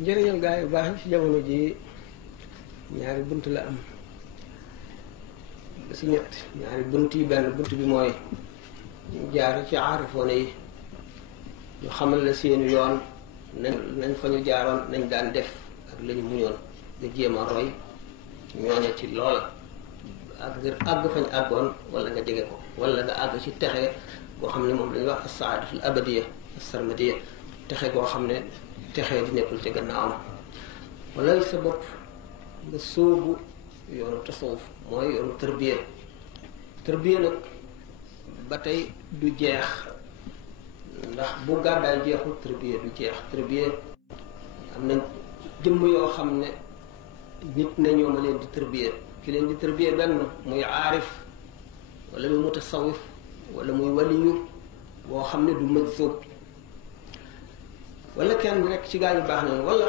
njëriñal gaa yu baax yi ci jamono ji ñaari bunt la am ba si ñett ñaari bunt yi. benn bunt bi mooy ñu jaar ci aarifoone yi ñu xamal la seeni yoon nañ fa ñu jaaroon nañ daan def ak lañu muñoon nga jéem a roy ñooñe ci loola ak ngir àgg fañ àggoon wala nga jege ko wala nga àgg ci texe boo xam ne moom lañuy wax as-saadatul abadiya as-sarmadiya texe goo xam ne texe di nekkul ci gannaawam wala sa bopp nga sóobu yoonu tasawuf mooy yoonu tërbiya nag ba tey du jeex ndax bu gàddaay jeexul tërbiya du jeex. tërbiya am na jëmm yoo xam ne nit na ñoo ma leen di tërbiya ki leen di tërbiya benn muy aarif wala muy mutasawif wala muy waliyu boo xam ne du majzub wala kenn rek ci gaa ñu baax na wala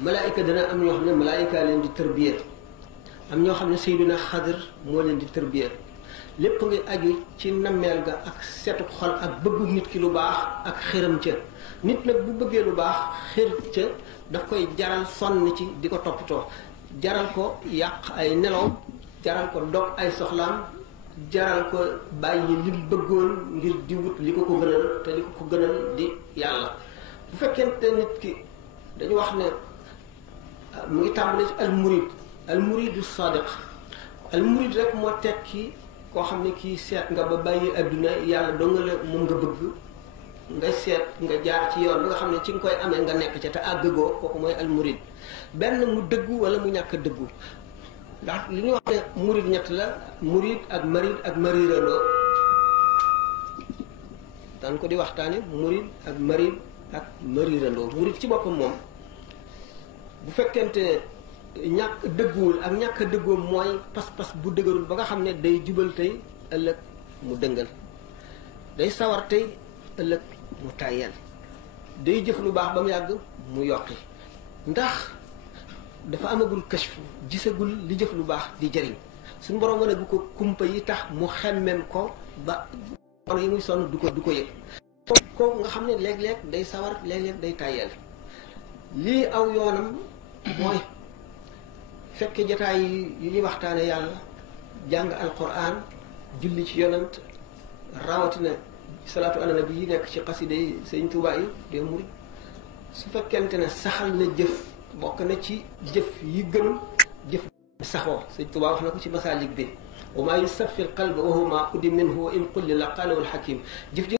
malaayika dana am ñoo xam ne malaayika leen di tërbiya am ñoo xam ne Seydina Xadir moo leen di tërbiya lépp ngi aju ci nammeel ga ak setu xol ak bëggu nit ki lu baax ak xëram ca nit nag bu bëggee lu baax xër ca daf koy jaral sonn ci di ko toppatoo jaral ko yàq ay nelaw jaral ko dog ay soxlaam jaral ko bàyyi li mu bëggoon ngir di wut li ko ko gënal te li ko ko gënal di yàlla. bu fekkente nit ki dañu wax ne mu ngi tàmbale ci al muridu sadiq al murid rek moo tekki koo xam ne kii seet nga ba bàyyi adduna yàlla doo nga la moom nga bëgg nga seet nga jaar ci yoon bi nga xam ne ci nga koy amee nga nekk ca te àggagoo kooku mooy al murid benn mu dëggu wala mu ñàkk a dëggu ndax li ñuy wax ne murid ñett la murid ak marid ak marirandoo daan ko di waxtaane murid ak marid ak marirandoo murid ci boppam moom bu fekkente ñàkk dëgguwul ak ñàkk dëggoom mooy pas-pas bu dëgërul ba nga xam ne day jubal tey ëllëg mu dëngal day sawar tey ëllëg mu tàyyeel day jëf lu baax ba mu yàgg mu yokki ndax dafa amagul kashfu gisagul li jëf lu baax di jëriñ suñu borom wane gu ko kumpa yi tax mu xemmem ko ba yi muy sonn du ko yëg kooku nga xam ne léeg-léeg day sawar léeg-léeg day tàyyeel lii aw yoonam mooy fekke jataay yi ñuy waxtaane yàlla jàng alquran julli ci yonant rawatina salaatu ala nabi yi nekk ci xaside yi sëñ Tuubaa yi de murid su fekkente ne saxal na jëf bokk na ci jëf yi gën jëf saxoo sëñ Tuubaa wax na ko ci masaalik bi wa maa yusafi l qalba wa huwa ma qudi minhu wa in qulli la qalahu al hakim jëf